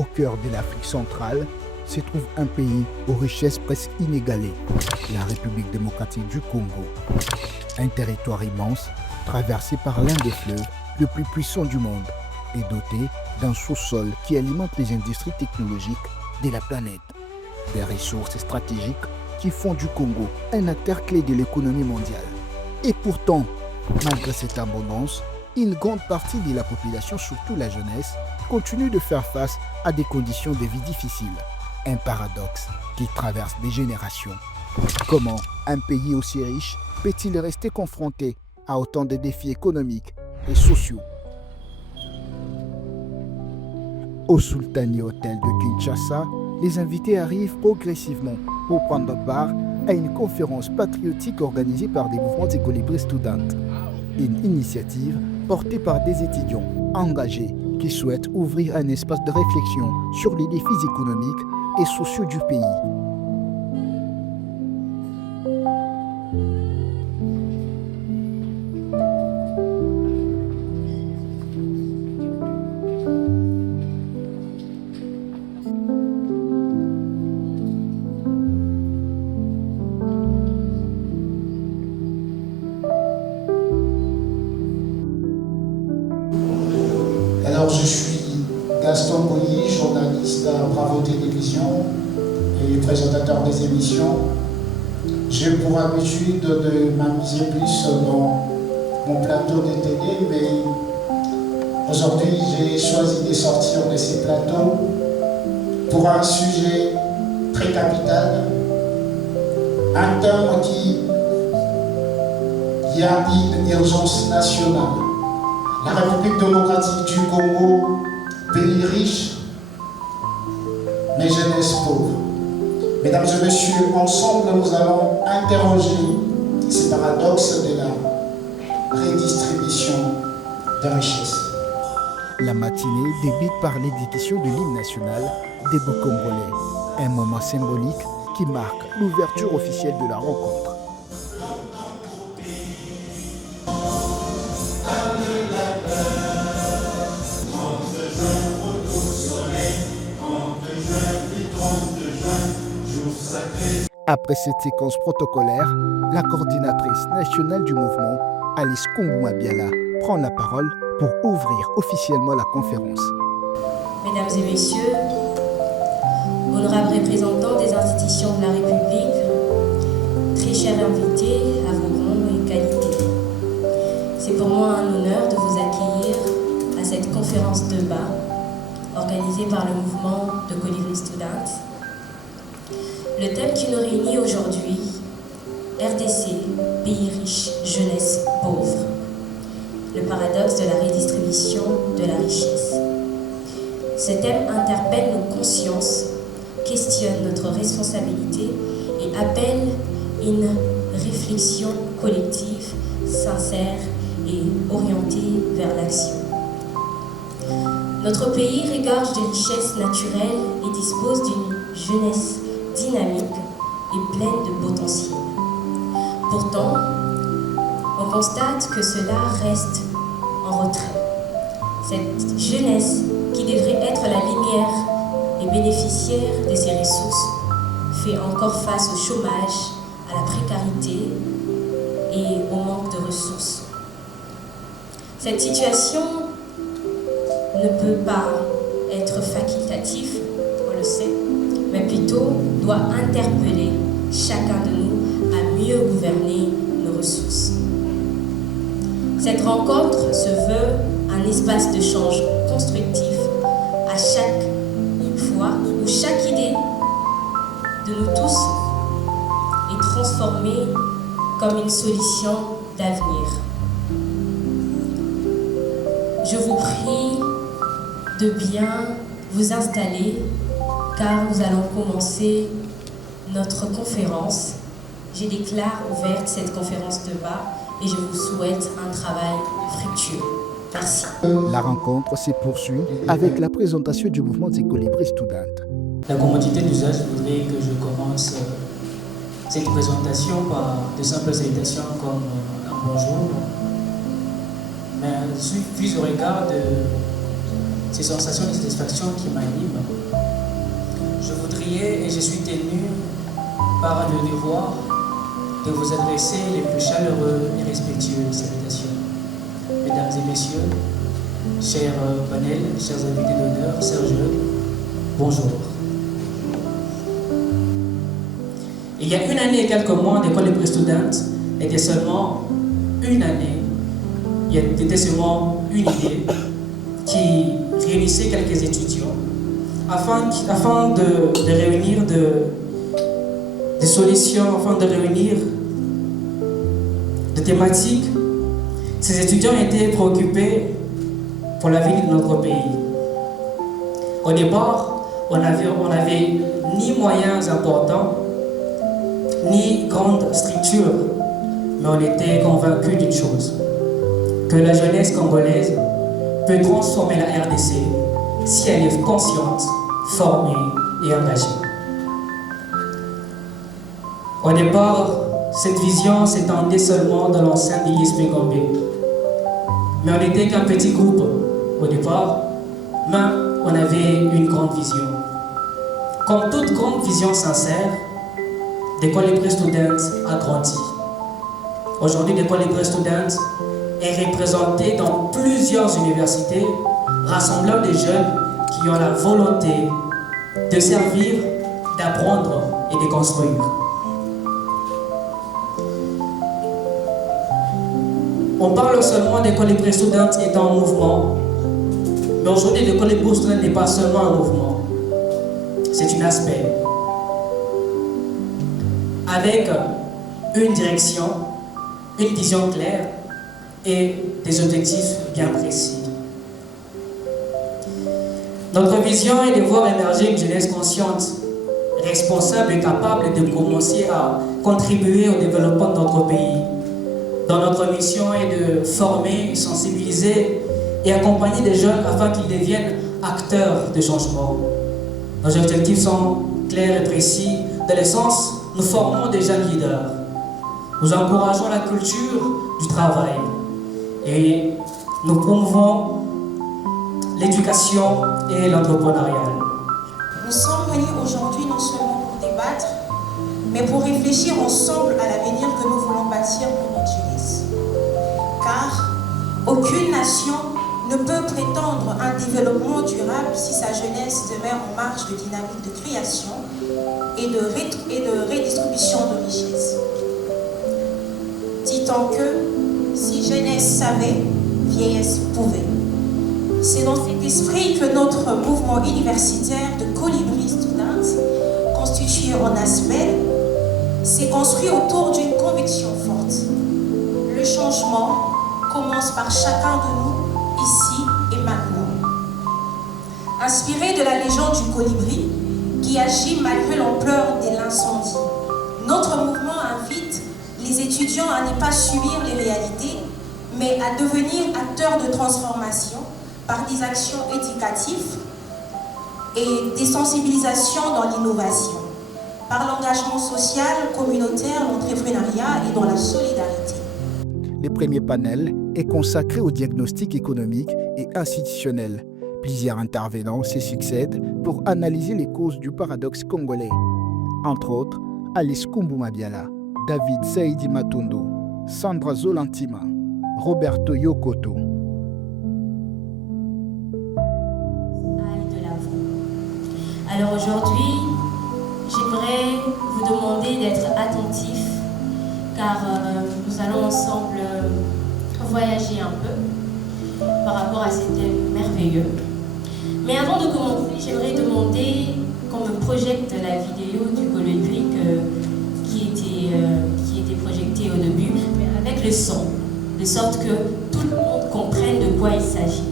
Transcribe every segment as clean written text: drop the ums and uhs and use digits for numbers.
au cœur de l'Afrique centrale, se trouve un pays aux richesses presque inégalées, la République démocratique du Congo. Un territoire immense, traversé par l'un des fleuves les plus puissants du monde et doté d'un sous-sol qui alimente les industries technologiques de la planète. Des ressources stratégiques qui font du Congo un acteur clé de l'économie mondiale. Et pourtant, malgré cette abondance, une grande partie de la population, surtout la jeunesse, continue de faire face à des conditions de vie difficiles. Un paradoxe qui traverse des générations. Comment un pays aussi riche peut-il rester confronté à autant de défis économiques et sociaux? Au Sultani Hotel de Kinshasa, les invités arrivent progressivement pour prendre part à une conférence patriotique organisée par des mouvements écolibres students. Une initiative portée par des étudiants engagés qui souhaitent ouvrir un espace de réflexion sur les défis économiques et sociaux du pays. Alors, je suis Gaston Boilly, journaliste à Bravo Télévision et présentateur des émissions. J'ai pour habitude de m'amuser plus dans mon plateau de télé, mais aujourd'hui, j'ai choisi de sortir de ces plateaux pour un sujet très capital, un thème qui a une urgence nationale. La République démocratique du Congo, pays riche, mais jeunesse pauvre. Mesdames et messieurs, ensemble nous allons interroger ces paradoxes de la redistribution des richesses. La matinée débute par l'édition de l'hymne national des Congolais, un moment symbolique qui marque l'ouverture officielle de la rencontre. Après cette séquence protocolaire, la coordinatrice nationale du mouvement, Alice Kongoumabiala, prend la parole pour ouvrir officiellement la conférence. Mesdames et messieurs, honorables représentants des institutions de la République, très chers invités à vos rangs et qualités, c'est pour moi un honneur de vous accueillir à cette conférence de débat organisée par le mouvement de Colibri Students. Le thème qui nous réunit aujourd'hui, RDC, pays riche, jeunesse pauvre. Le paradoxe de la redistribution de la richesse. Ce thème interpelle nos consciences, questionne notre responsabilité et appelle une réflexion collective, sincère et orientée vers l'action. Notre pays regorge de richesses naturelles et dispose d'une jeunesse dynamique et pleine de potentiel. Pourtant, on constate que cela reste en retrait. Cette jeunesse, qui devrait être la lumière et bénéficiaire de ces ressources, fait encore face au chômage, à la précarité et au manque de ressources. Cette situation ne peut pas être facultative, on le sait, mais plutôt doit interpeller chacun de nous à mieux gouverner nos ressources. Cette rencontre se veut un espace d'échange constructif à chaque fois où chaque idée de nous tous est transformée comme une solution d'avenir. Je vous prie de bien vous installer car nous allons commencer notre conférence. Je déclare ouverte cette conférence de débat et je vous souhaite un travail fructueux. Merci. La rencontre se poursuit avec la présentation du mouvement des Colibri Students. La commodité d'usage voudrait que je commence cette présentation par de simples salutations comme un bonjour. Mais puis au regard ces sensations de satisfaction qui m'animent, je voudrais et je suis tenu par le devoir de vous adresser les plus chaleureuses et respectueuses salutations. Mesdames et messieurs, chers panels, chers invités d'honneur, Serge, bonjour. Il y a une année et quelques mois, l'école des pré-students était seulement une année. Il y était seulement une idée qui réunissait quelques étudiants afin de réunir des solutions, afin de réunir des thématiques. Ces étudiants étaient préoccupés pour l'avenir de notre pays. Au départ, on n'avait ni moyens importants, ni grande structure, mais on était convaincus d'une chose, que la jeunesse congolaise peut transformer la RDC si elle est consciente, formée et engagée. Au départ, cette vision s'étendait seulement dans l'enceinte de l'ISP Gombe, mais on n'était qu'un petit groupe au départ, mais on avait une grande vision. Comme toute grande vision sincère, l'école des pré-students a grandi. Aujourd'hui, l'école des pré-students est représentée dans plusieurs universités, rassemblant des jeunes qui ont la volonté de servir, d'apprendre et de construire. On parle seulement d'école des pré-students étant en mouvement, mais aujourd'hui, l'école des pré-students n'est pas seulement un mouvement, c'est un aspect. Avec une direction, une vision claire et des objectifs bien précis. Notre vision est de voir émerger une jeunesse consciente, responsable et capable de commencer à contribuer au développement de notre pays. Dans notre mission est de former, sensibiliser et accompagner des jeunes afin qu'ils deviennent acteurs de changement. Nos objectifs sont clairs et précis, dans le sens nous formons des jeunes leaders. Nous encourageons la culture du travail et nous promouvons l'éducation et l'entrepreneuriat. Nous sommes venus aujourd'hui non seulement pour débattre, mais pour réfléchir ensemble à l'avenir que nous voulons bâtir pour notre jeunesse. Car aucune nation ne peut prétendre un développement durable si sa jeunesse demeure en marge de dynamique de création et de redistribution de richesses. Dit-on que si jeunesse savait, vieillesse pouvait. C'est dans cet esprit que notre mouvement universitaire de Colibri Students, constitué en ASMEL, s'est construit autour d'une conviction forte. Le changement commence par chacun de nous, ici et maintenant. Inspiré de la légende du colibri, qui agit malgré l'ampleur de l'incendie, notre mouvement invite les étudiants à ne pas subir les réalités, mais à devenir acteurs de transformation par des actions éducatives et des sensibilisations dans l'innovation, par l'engagement social, communautaire, l'entrepreneuriat et dans la solidarité. Le premier panel est consacré au diagnostic économique et institutionnel. Plusieurs intervenants se succèdent pour analyser les causes du paradoxe congolais. Entre autres, Alice Kumbumabiala, David Saïdi Matondo, Sandra Zolantima, Roberto Yokoto. Alors aujourd'hui, j'aimerais vous demander d'être attentifs car nous allons ensemble voyager un peu par rapport à ces thèmes merveilleux. Mais avant de commencer, j'aimerais demander qu'on me projette la vidéo du colibri qui était projetée au début, mais avec le son, de sorte que tout le monde comprenne de quoi il s'agit.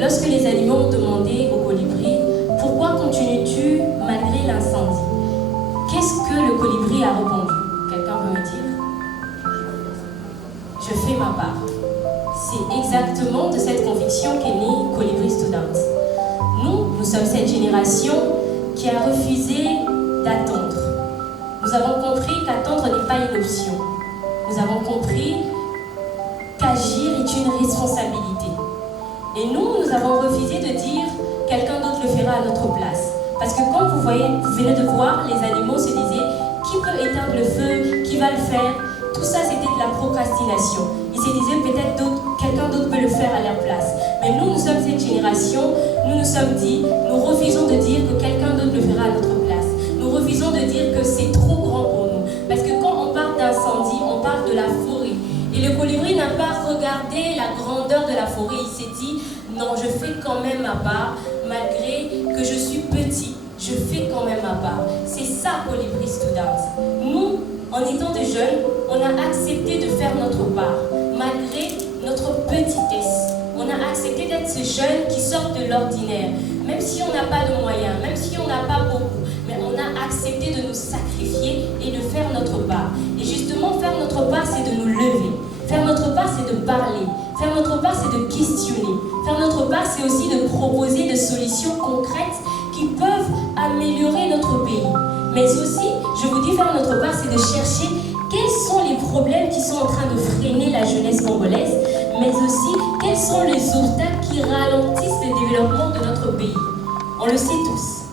Lorsque les animaux ont demandé au colibri « Pourquoi continues-tu malgré l'incendie ?» Qu'est-ce que le colibri Colibri a répondu. Quelqu'un peut me dire? Je fais ma part. C'est exactement de cette conviction qu'est née Colibri Students. Nous sommes cette génération qui a refusé d'attendre. Nous avons compris qu'attendre n'est pas une option. Nous avons compris qu'agir est une responsabilité. Et nous avons refusé de dire quelqu'un d'autre le fera à notre place. Parce que quand vous venez de voir, les animaux se disaient qui peut éteindre le feu, qui va le faire. Tout ça, c'était de la procrastination. Ils se disaient peut-être quelqu'un d'autre peut le faire à leur place. Mais nous sommes cette génération, nous sommes dit, nous refusons de dire que quelqu'un d'autre le fera à notre place. Nous refusons de dire que c'est trop grand pour nous. Parce que quand on parle d'incendie, on parle de la forêt. Et le colibri n'a pas regardé la grandeur de la forêt. Il s'est dit, non, je fais quand même ma part, malgré que je suis petit. Je fais quand même ma part. C'est ça, Colibri Students. Nous, en étant des jeunes, on a accepté de faire notre part, malgré notre petitesse. On a accepté d'être ces jeunes qui sortent de l'ordinaire, même si on n'a pas de moyens, même si on n'a pas beaucoup, mais on a accepté de nous sacrifier et de faire notre part. Et justement, faire notre part, c'est de nous lever. Faire notre part, c'est de parler. Faire notre part, c'est de questionner. Faire notre part, c'est aussi de proposer des solutions concrètes qui peuvent améliorer notre pays. Mais aussi, je vous dis, faire notre part, c'est de chercher quels sont les problèmes qui sont en train de freiner la jeunesse congolaise, mais aussi quels sont les obstacles qui ralentissent le développement de notre pays. On le sait tous.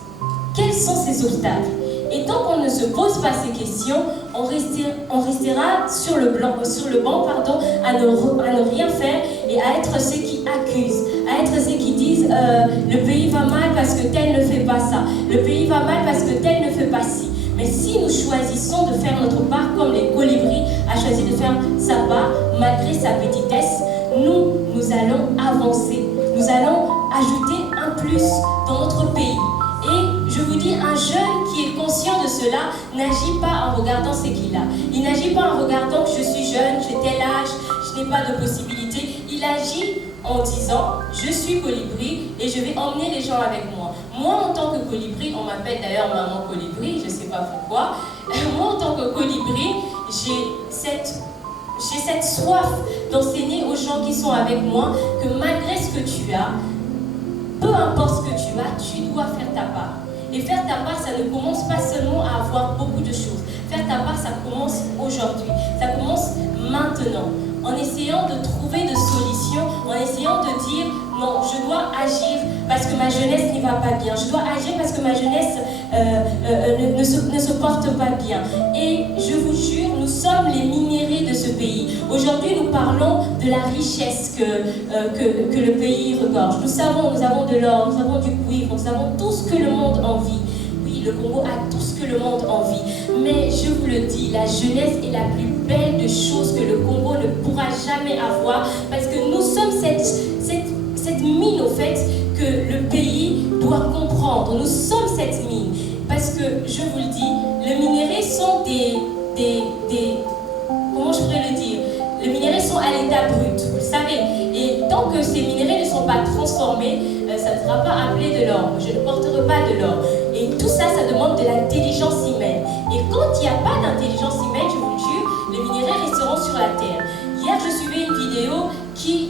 Quels sont ces obstacles? Et tant qu'on ne se pose pas ces questions, on restera sur le banc, à ne rien faire et à être ceux qui accusent, à être ceux qui disent le pays va mal parce que tel ne fait pas ça, le pays va mal parce que tel ne fait pas ci. Mais si nous choisissons de faire notre part comme les colibris a choisi de faire sa part malgré sa petitesse, nous allons avancer, nous allons ajouter un plus dans notre pays. Et je vous dis, un jeune qui est conscient de cela n'agit pas en regardant ce qu'il a. Il n'agit pas en regardant que je suis jeune, j'ai tel âge, je n'ai pas de possibilité. Il agit en disant, je suis colibri et je vais emmener les gens avec moi. Moi, en tant que colibri, on m'appelle d'ailleurs maman colibri, je ne sais pas pourquoi. Moi, en tant que colibri, j'ai cette soif d'enseigner aux gens qui sont avec moi que malgré ce que tu as, peu importe ce que tu as, tu dois faire ta part. Et faire ta part, ça ne commence pas seulement à avoir beaucoup de choses. Faire ta part, ça commence aujourd'hui. Ça commence maintenant. En essayant de trouver des solutions, en essayant de dire non, je dois agir parce que ma jeunesse n'y va pas bien. Je dois agir parce que ma jeunesse ne se porte pas bien. Et je vous jure, nous sommes les minéraux de ce pays. Aujourd'hui, nous parlons de la richesse que le pays regorge. Nous savons, nous avons de l'or, nous avons du cuivre, nous avons tout ce que le monde envie. Oui, le Congo a tout ce que le monde envie. Mais je vous le dis, la jeunesse est la plus belle de choses que le Congo ne pourra jamais avoir parce que nous sommes cette mine, au fait, que le pays doit comprendre. Nous sommes cette mine. Parce que, je vous le dis, les minéraux sont comment je pourrais le dire? Les minéraux sont à l'état brut, vous le savez. Et tant que ces minéraux ne sont pas transformés, ça ne sera pas appelé de l'or. Je ne porterai pas de l'or. Et tout ça, ça demande de l'intelligence humaine. Et quand il n'y a pas d'intelligence humaine, je vous le jure, les minéraux resteront sur la terre. Hier, je suivais une vidéo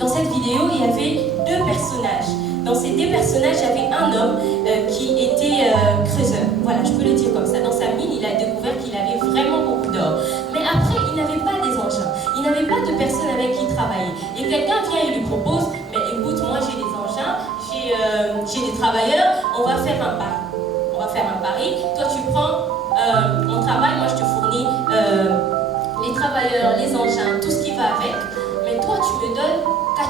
dans cette vidéo, il y avait deux personnages. Dans ces deux personnages, il y avait un homme qui était creuseur. Voilà, je peux le dire comme ça. Dans sa mine, il a découvert qu'il avait vraiment beaucoup d'or. Mais après, il n'avait pas des engins. Il n'avait pas de personnes avec qui travailler. Et quelqu'un vient et lui propose, mais écoute, moi j'ai des engins, j'ai des travailleurs, on va faire un pari. On va faire un pari. Toi, tu prends mon travail, moi je te fournis les travailleurs, les engins, tout ce qui va avec. Mais toi, tu me donnes 80%.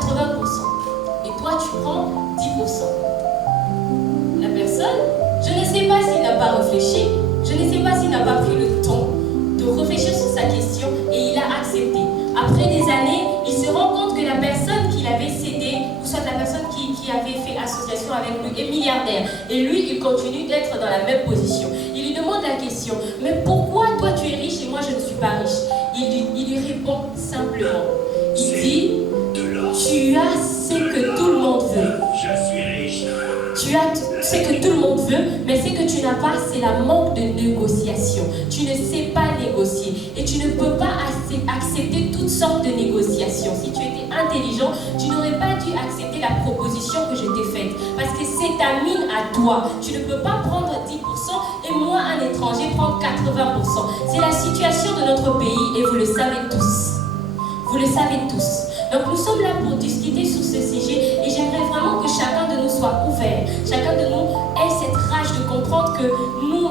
Et toi, tu prends 10%. La personne, je ne sais pas s'il n'a pas réfléchi, je ne sais pas s'il n'a pas pris le temps de réfléchir sur sa question et il a accepté. Après des années, il se rend compte que la personne qu'il avait cédé, ou soit la personne qui avait fait association avec lui, est milliardaire. Et lui, il continue d'être dans la même position. Il lui demande la question, mais pourquoi toi tu es riche et moi je ne suis pas riche? Il lui répond simplement. Il dit, tu as ce que tout le monde veut. Je suis riche. Tu as ce que tout le monde veut, mais ce que tu n'as pas, c'est la manque de négociation. Tu ne sais pas intelligent, tu n'aurais pas dû accepter la proposition que je t'ai faite. Parce que c'est ta mine à toi. Tu ne peux pas prendre 10% et moi, un étranger, prendre 80%. C'est la situation de notre pays et vous le savez tous. Vous le savez tous. Donc nous sommes là pour discuter sur ce sujet et j'aimerais vraiment que chacun de nous soit ouvert. Chacun de nous ait cette rage de comprendre que nous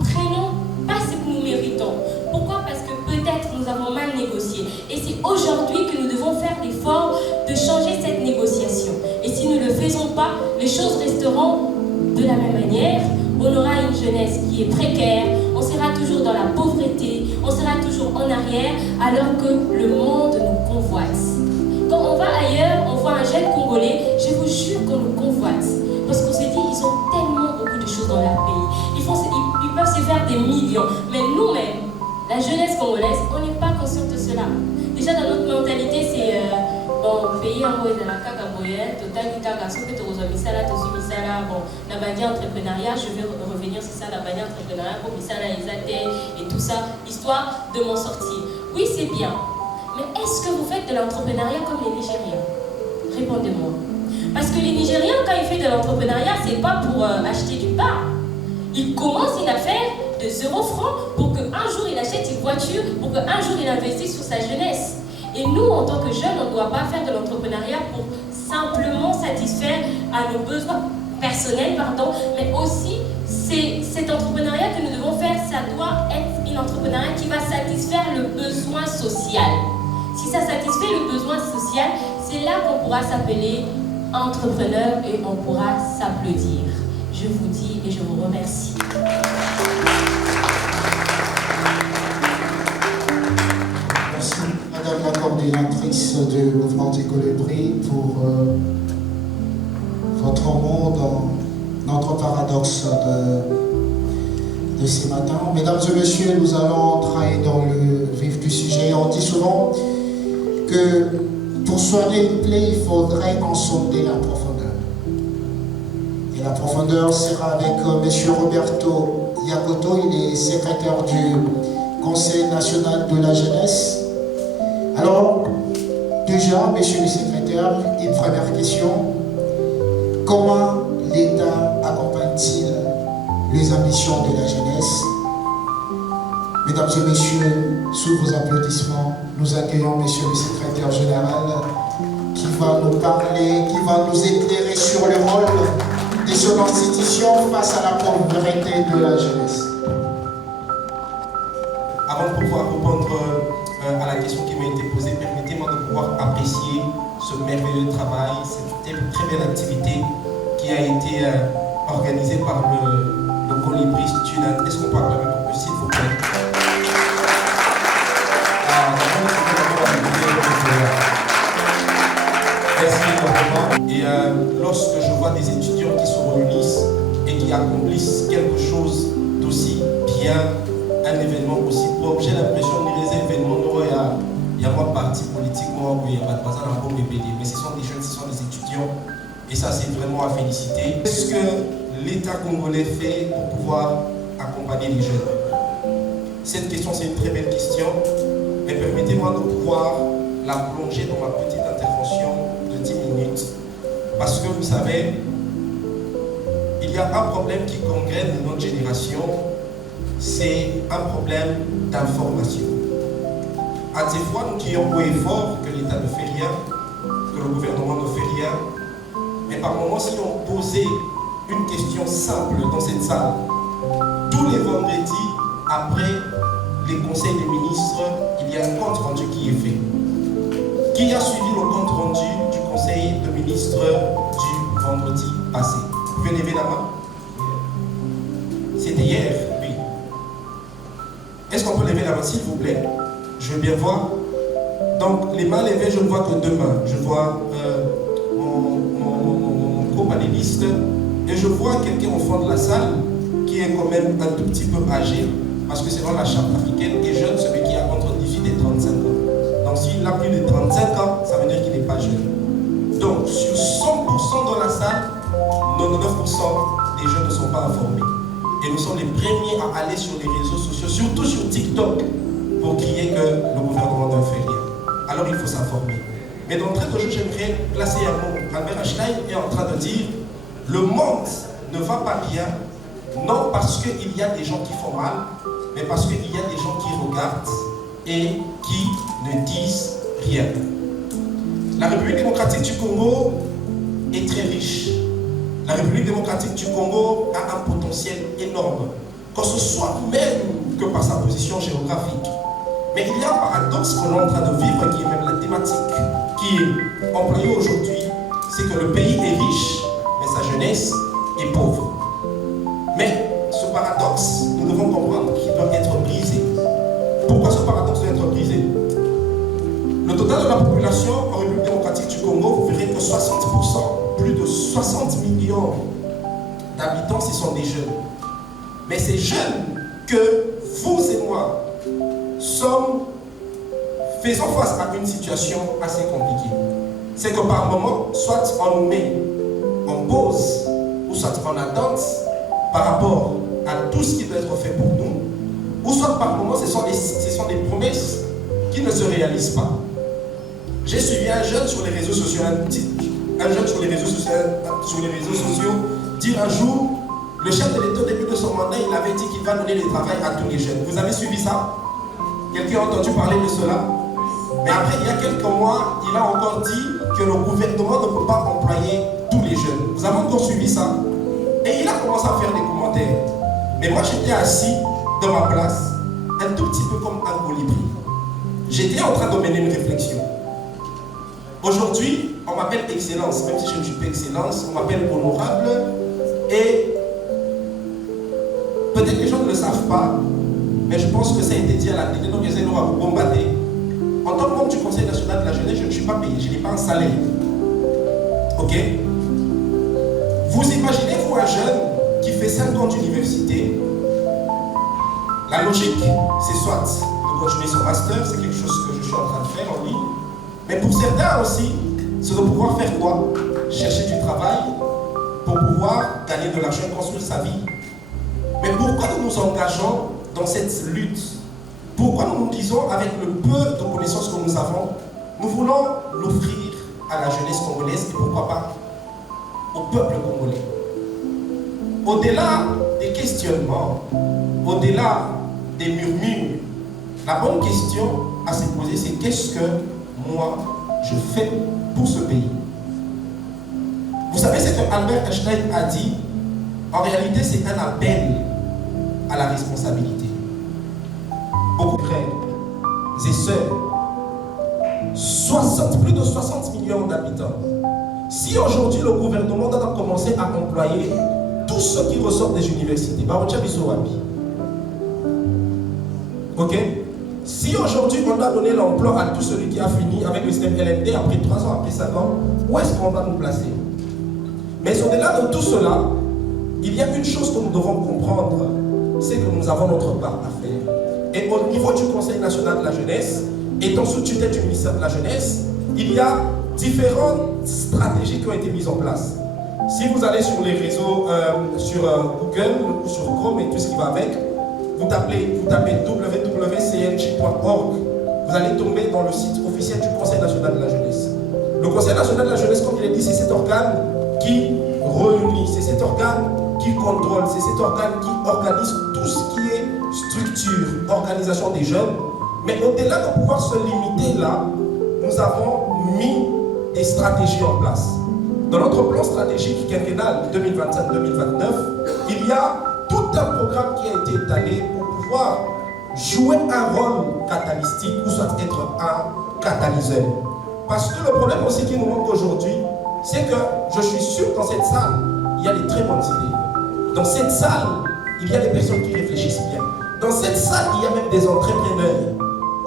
prenons pas ce que nous méritons. Pourquoi? Parce que peut-être nous avons mal négocié. Et c'est aujourd'hui que nous devons faire l'effort de changer cette négociation. Et si nous ne le faisons pas, les choses resteront de la même manière. On aura une jeunesse qui est précaire, on sera toujours dans la pauvreté, on sera toujours en arrière, alors que le monde nous convoite. Quand on va ailleurs, on voit un jeune Congolais, je vous jure qu'on nous convoite. Parce qu'on se dit, ils ont tellement beaucoup de choses dans leur pays. Ils peuvent se faire des millions. Mais nous-mêmes, la jeunesse congolaise, on n'est pas conscient de cela. Déjà, dans notre mentalité, c'est bon, pays en haut de la caca moyenne, total caca, sauf que tu as misala, tu as misala, bon, la bannière entrepreneuriat, je vais revenir sur ça, la bannière entrepreneuriat, pour misala, les athées et tout ça, histoire de m'en sortir. Oui, c'est bien. Mais est-ce que vous faites de l'entrepreneuriat comme les Nigériens? Répondez-moi. Parce que les Nigériens, quand ils font de l'entrepreneuriat, c'est pas pour acheter du pain. Ils commencent une affaire de 0 francs pour qu'un jour il achète une voiture, pour qu'un jour il investisse sur sa jeunesse. Et nous, en tant que jeunes, on ne doit pas faire de l'entrepreneuriat pour simplement satisfaire à nos besoins personnels, mais aussi cet entrepreneuriat que nous devons faire, ça doit être un entrepreneuriat qui va satisfaire le besoin social. Si ça satisfait le besoin social, c'est là qu'on pourra s'appeler entrepreneur et on pourra s'applaudir. Je vous dis et je vous remercie. Merci Madame la coordinatrice du mouvement des colibris pour votre mot dans notre paradoxe de ce matin. Mesdames et messieurs, nous allons entrer dans le vif du sujet. On dit souvent que pour soigner une plaie, il faudrait en sonder la profondeur. Et la profondeur sera avec M. Roberto Yakoto, il est secrétaire du Conseil national de la jeunesse. Alors, déjà, monsieur le secrétaire, une première question. Comment l'État accompagne-t-il les ambitions de la jeunesse? Mesdames et messieurs, sous vos applaudissements, nous accueillons monsieur le secrétaire général qui va nous parler, qui va nous éclairer sur le rôle de son institution face à la pauvreté de la jeunesse. Avant de pouvoir répondre à la question qui m'a été posée, permettez-moi de pouvoir apprécier ce merveilleux travail, cette très belle activité qui a été organisée par le Colibri Student. Est-ce qu'on peut acclamer pour plus, s'il vous plaît? Merci énormément. Et lorsque je vois des étudiants qui se réunissent et qui accomplissent quelque chose d'aussi bien, un événement aussi propre, j'ai l'impression que les événements, il y a moins parti politiquement, il y a pas de bazar dans le BPD, mais ce sont des jeunes, ce sont des étudiants, et ça c'est vraiment à féliciter. Qu'est-ce que l'État congolais fait pour pouvoir accompagner les jeunes? Cette question, c'est une très belle question, mais permettez-moi de pouvoir la plonger dans ma petite intervention de 10 minutes, parce que vous savez, il y a un problème qui congrène notre génération, c'est un problème d'information. À des fois, nous crions haut et fort que l'État ne fait rien, que le gouvernement ne fait rien, mais par moments, si on posait une question simple dans cette salle, tous les vendredis, après les conseils des ministres, il y a un compte rendu qui est fait. Qui a suivi le compte rendu du conseil de ministres du vendredi passé? Vous pouvez lever la main? C'était hier, oui. Est-ce qu'on peut lever la main, s'il vous plaît? Je veux bien voir. Donc, les mains levées, je ne vois que 2 mains. Je vois mon co-panéliste et je vois quelqu'un au fond de la salle qui est quand même un tout petit peu âgé, parce que selon la charte africaine, est jeune celui qui a entre 18 et 35 ans. Donc, s'il a plus de 35 ans, ça veut dire qu'il n'est pas jeune. Donc, sur 100% dans la salle, 99% des jeunes ne sont pas informés. Et nous sommes les premiers à aller sur les réseaux sociaux, surtout sur TikTok, pour crier que le gouvernement ne fait rien. Alors il faut s'informer. Mais d'entrée de jeu, j'aimerais placer un mot. Albert Einstein est en train de dire le monde ne va pas bien, non parce qu'il y a des gens qui font mal, mais parce qu'il y a des gens qui regardent et qui ne disent rien. La République démocratique du Congo est très riche. La République démocratique du Congo a un potentiel énorme, que ce soit même que par sa position géographique. Mais il y a un paradoxe que l'on est en train de vivre, qui est même la thématique qui est employée aujourd'hui, c'est que le pays est riche, mais sa jeunesse est pauvre. Mais ce paradoxe, nous devons comprendre qu'il doit être brisé. Pourquoi ce paradoxe doit être brisé? Le total de la population en République démocratique du Congo, vous verrez que 60%, plus de 60 millions d'habitants, ce sont des jeunes. Mais ces jeunes que vous et moi faisons face à une situation assez compliquée. C'est que par moment, soit on nous met en pause, ou soit en attente par rapport à tout ce qui doit être fait pour nous, ou soit par moment, ce sont des promesses qui ne se réalisent pas. J'ai suivi un jeune sur les réseaux sociaux, dire un jour, le chef de l'État au début de son mandat, il avait dit qu'il va donner du travail à tous les jeunes. Vous avez suivi ça? Quelqu'un a entendu parler de cela? Mais après, il y a quelques mois, il a encore dit que le gouvernement ne peut pas employer tous les jeunes. Vous avez encore suivi ça? Et il a commencé à faire des commentaires. Mais moi, j'étais assis dans ma place, un tout petit peu comme un colibri. J'étais en train de mener une réflexion. Aujourd'hui, on m'appelle Excellence, même si je ne suis pas Excellence, on m'appelle Honorable. Et peut-être que les gens ne le savent pas, mais je pense que ça a été dit à la télé, donc ils essaient de vous combattre. En tant que membre du Conseil national de la jeunesse, je ne suis pas payé, je n'ai pas un salaire. Ok? Vous imaginez, vous, un jeune qui fait 5 ans d'université, la logique, c'est soit de continuer son master, c'est quelque chose que je suis en train de faire en ligne, mais pour certains aussi, c'est de pouvoir faire quoi? Chercher du travail pour pouvoir gagner de l'argent et construire sa vie. Mais pourquoi nous nous engageons dans cette lutte? Pourquoi nous nous disons, avec le peu de connaissances que nous avons, nous voulons l'offrir à la jeunesse congolaise et pourquoi pas au peuple congolais? Au-delà des questionnements, au-delà des murmures, la bonne question à se poser, c'est qu'est-ce que moi je fais pour ce pays? Vous savez ce que Albert Einstein a dit? En réalité, c'est un appel à la responsabilité. Beaucoup de frères et sœurs, plus de 60 millions d'habitants. Si aujourd'hui le gouvernement doit commencer à employer tous ceux qui ressortent des universités, ok? Si aujourd'hui on doit donner l'emploi à tout celui qui a fini avec le système LMD après 3 ans, après 5 ans, où est-ce qu'on va nous placer? Mais au-delà de tout cela, il y a une chose que nous devons comprendre, c'est que nous avons notre part à faire. Et au niveau du Conseil national de la jeunesse, étant sous tutelle du ministère de la jeunesse, il y a différentes stratégies qui ont été mises en place. Si vous allez sur les réseaux, sur Google ou sur Chrome et tout ce qui va avec, vous tapez www.cnj.org, vous allez tomber dans le site officiel du Conseil national de la jeunesse. Le Conseil national de la jeunesse, comme je l'ai dit, c'est cet organe qui réunit, c'est cet organe qui contrôle, c'est cet organe qui organise tout ce qui est structure, organisation des jeunes. Mais au-delà de pouvoir se limiter là, nous avons mis des stratégies en place. Dans notre plan stratégique quinquennal 2025-2029, il y a tout un programme qui a été étalé pour pouvoir jouer un rôle catalystique ou soit être un catalyseur. Parce que le problème aussi qui nous manque aujourd'hui, c'est que je suis sûr que dans cette salle, il y a des très bonnes idées. Dans cette salle, il y a des personnes qui réfléchissent bien. Dans cette salle, il y a même des entrepreneurs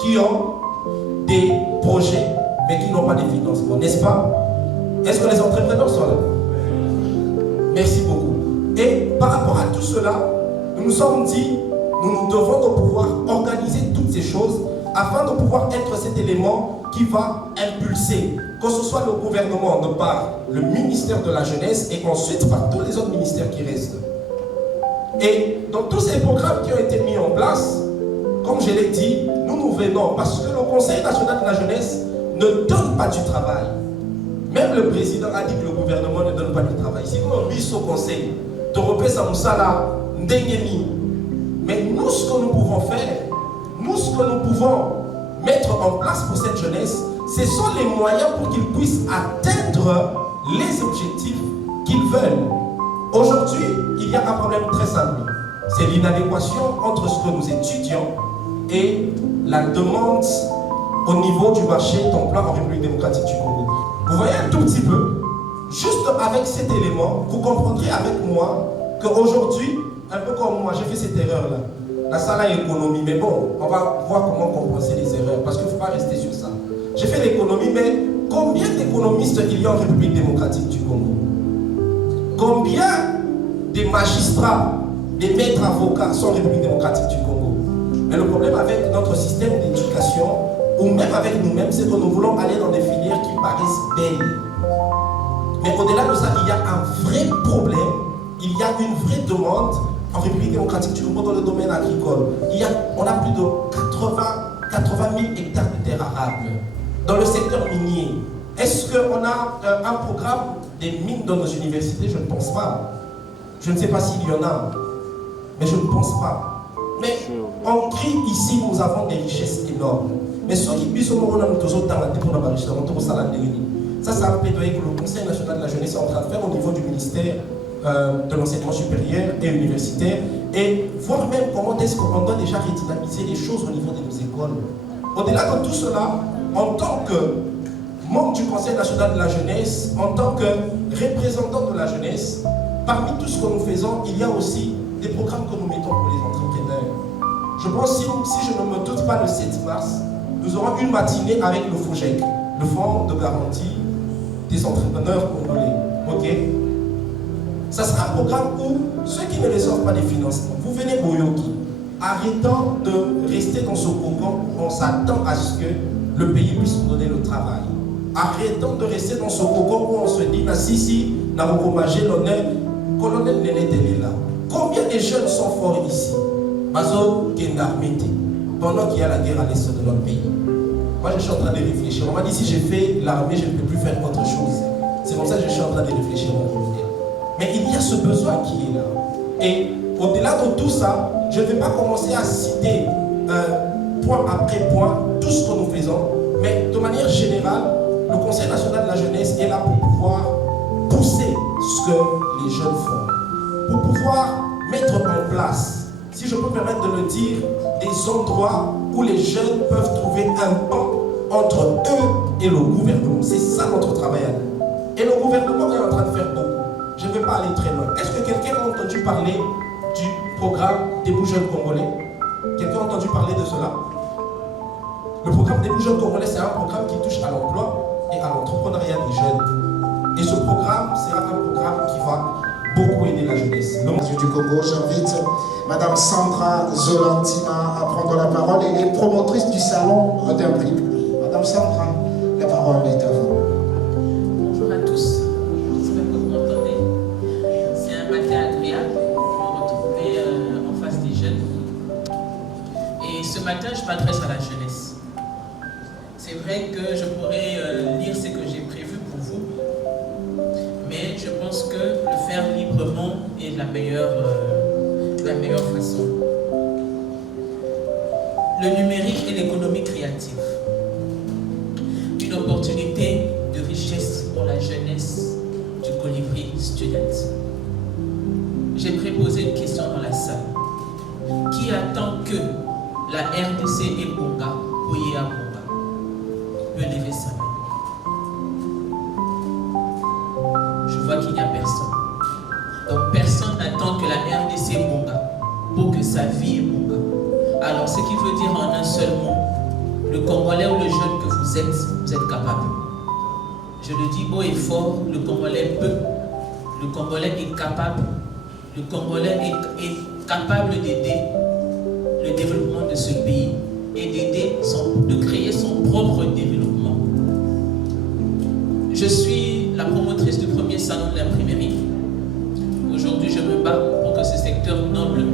qui ont des projets, mais qui n'ont pas de financement, n'est-ce pas? Est-ce que les entrepreneurs sont là? Merci beaucoup. Et par rapport à tout cela, nous nous sommes dit, nous devons de pouvoir organiser toutes ces choses afin de pouvoir être cet élément qui va impulser, que ce soit le gouvernement de par le ministère de la jeunesse et ensuite par tous les autres ministères qui restent. Et dans tous ces programmes qui ont été mis en place, comme je l'ai dit, nous venons parce que le Conseil national de la jeunesse ne donne pas du travail. Même le président a dit que le gouvernement ne donne pas du travail. Si vous avez au conseil, mais nous, ce que nous pouvons faire, nous, ce que nous pouvons mettre en place pour cette jeunesse, ce sont les moyens pour qu'ils puissent atteindre les objectifs qu'ils veulent. Aujourd'hui, il y a un problème très simple. C'est l'inadéquation entre ce que nous étudions et la demande au niveau du marché d'emploi en République démocratique du Congo. Vous voyez un tout petit peu, juste avec cet élément, vous comprendrez avec moi qu'aujourd'hui, un peu comme moi, j'ai fait cette erreur-là. La salle à économie, mais bon, on va voir comment compenser les erreurs, parce qu'il ne faut pas rester sur ça. J'ai fait l'économie, mais combien d'économistes il y a en République démocratique du Congo? Combien de magistrats, des maîtres avocats sont en République démocratique du Congo? Mais le problème avec notre système d'éducation, ou même avec nous-mêmes, c'est que nous voulons aller dans des filières qui paraissent belles. Mais au-delà de ça, il y a un vrai problème, il y a une vraie demande en République démocratique du Congo dans le domaine agricole. On a plus de 80 000 hectares de terres arables. Dans le secteur minier, est-ce qu'on a un programme des mines dans nos universités? Je ne pense pas. Je ne sais pas s'il y en a, mais je ne pense pas. Mais on crie ici, nous avons des richesses énormes. Mais ceux qui puissent au moment où nous avons pour ça, c'est un plaidoyer que le Conseil national de la jeunesse est en train de faire au niveau du ministère de l'enseignement supérieur et universitaire, et voir même comment est-ce qu'on doit déjà redynamiser les choses au niveau de nos écoles. Au-delà de tout cela, en tant que membre du Conseil national de la jeunesse, en tant que représentant de la jeunesse, parmi tout ce que nous faisons, il y a aussi des programmes que nous mettons pour les entrepreneurs. Je pense, si je ne me doute pas, le 7 mars, nous aurons une matinée avec le FOGEC, le Fonds de garantie des entrepreneurs congolais. Ok? Ça sera un programme où ceux qui ne reçoivent pas des financements, vous venez au Yoki, arrêtant de rester dans ce cocon, on s'attend à ce que le pays puisse nous donner le travail. Arrêtons de rester dans ce cocon où on se dit, si, n'a pas l'honneur, colonel Néné là. Combien de jeunes sont forts ici? Bazo Kendarmete, pendant qu'il y a la guerre à l'est de notre pays. Moi je suis en train de réfléchir. On m'a dit si j'ai fait l'armée, je ne peux plus faire autre chose. C'est comme ça que je suis en train de réfléchir. Mais il y a ce besoin qui est là. Et au-delà de tout ça, je ne vais pas commencer à citer point après point tout ce que nous faisons. Mais de manière générale, le Conseil national de la jeunesse est là pour pouvoir pousser ce que les jeunes font. Pour pouvoir mettre en place, si je peux me permettre de le dire, des endroits où les jeunes peuvent trouver un pont entre eux et le gouvernement. C'est ça notre travail à nous. Et le gouvernement est en train de faire beaucoup. Je ne vais pas aller très loin. Est-ce que quelqu'un a entendu parler du programme des jeunes congolais? Quelqu'un a entendu parler de cela? Le programme des jeunes congolais, c'est un programme qui touche à l'emploi et à l'entrepreneuriat des jeunes. Et ce programme sera un programme qui va beaucoup aider la jeunesse. Du Congo, j'invite Madame Sandra Zolantima à prendre la parole. Elle est promotrice du salon d'un prix. Madame Sandra, la parole est à vous. Bonjour à tous. J'espère que vous m'entendez. C'est un matin agréable de me retrouver en face des jeunes. Et ce matin, je m'adresse à la jeunesse. C'est vrai que je pourrais lire ce que j'ai prévu pour vous, mais je pense que le faire librement est la meilleure façon. Le numérique et l'économie créative. Une opportunité de richesse pour la jeunesse du Colibri Student. J'aimerais poser une question dans la salle. Qui attend que la RDC et Bonga, Boyé à Bonga, peut lever sa main? Je vois qu'il n'y a personne. Donc personne n'attend que la RDC Bonga pour que sa vie est Bonga. Alors ce qui veut dire en un seul mot, le Congolais ou le jeune que vous êtes capable. Je le dis haut et fort, le Congolais peut, le Congolais est capable, le Congolais est capable d'aider le développement de ce pays et de créer son propre développement. Je suis la promotrice du premier salon de l'imprimerie. Aujourd'hui, je me bats pour que ce secteur noble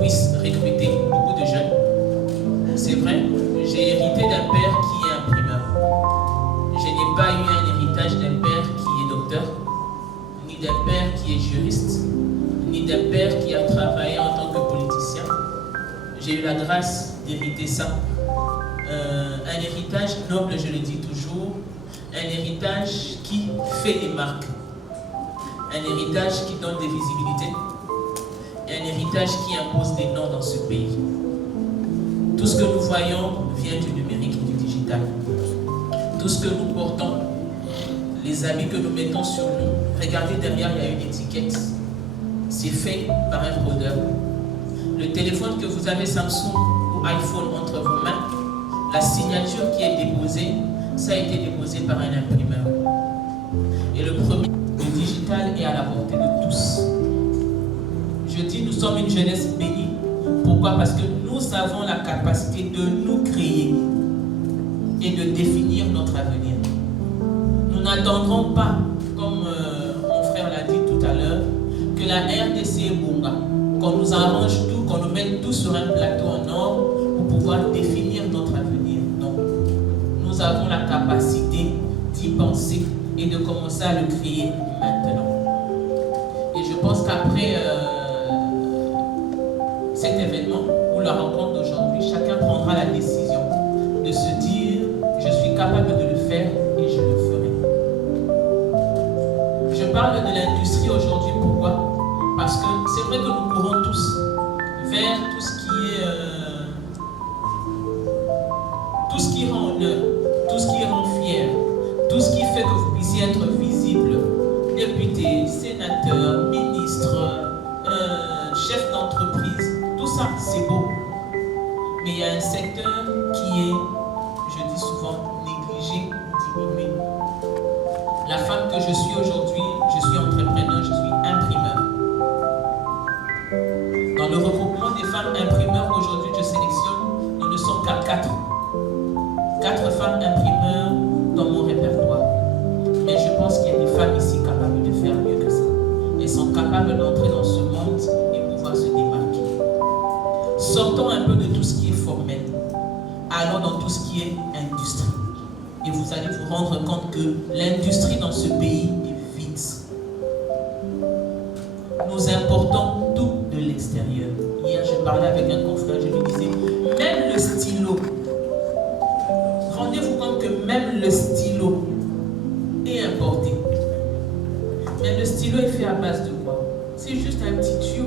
puisse recruter beaucoup de jeunes. C'est vrai, j'ai hérité d'un père qui est imprimeur. juriste, ni d'un père qui a travaillé en tant que politicien. J'ai eu la grâce d'hériter ça. Un héritage noble, je le dis toujours, un héritage qui fait des marques, un héritage qui donne des visibilités, et un héritage qui impose des noms dans ce pays. Tout ce que nous voyons vient du numérique et du digital. Tout ce que nous portons, les habits que nous mettons sur nous, regardez derrière, il y a une étiquette. C'est fait par un codeur. Le téléphone que vous avez, Samsung ou iPhone, entre vos mains, la signature qui est déposée, ça a été déposé par un imprimeur. Et le premier, le digital est à la portée de tous. Je dis, nous sommes une jeunesse bénie. Pourquoi? Parce que nous avons la capacité de nous créer et de définir notre avenir. Nous n'attendrons pas, comme mon frère l'a dit tout à l'heure, que la RDC et Bunga, qu'on nous arrange tout, qu'on nous mette tout sur un plateau en or pour pouvoir définir notre avenir. Non. Nous avons la capacité d'y penser et de commencer à le créer maintenant. Et je pense qu'après cet événement ou la rencontre d'aujourd'hui, chacun prendra la décision de se dire « Je suis capable de le faire et je le ferai ». Je parle de l'industrie aujourd'hui, pourquoi? Parce que c'est vrai que nous courons tous vers tout ce qui rend honneur, tout ce qui rend fier, tout ce qui fait que vous puissiez être visible, député, sénateur, ministre, chef d'entreprise, tout ça c'est beau. Mais il y a un secteur qui est, je dis souvent, négligé, diminué. La femme que je suis aujourd'hui, je suis entrepreneur, je suis imprimeur. Dans le regroupement des femmes imprimeurs qu'aujourd'hui je sélectionne, nous ne sommes qu'à 4. 4 femmes imprimeurs dans mon répertoire. Mais je pense qu'il y a des femmes ici capables de faire mieux que ça. Elles sont capables d'entrer dans ce monde et pouvoir se démarquer. Sortons un peu de tout ce qui est formel. Allons dans tout ce qui est industrie. Et vous allez vous rendre compte que l'industrie dans ce pays est vide. Nous importons tout de l'extérieur. Hier, je parlais avec un confrère, je lui disais, même le stylo, rendez-vous compte que même le stylo est importé. Mais le stylo est fait à base de quoi? C'est juste un petit tuyau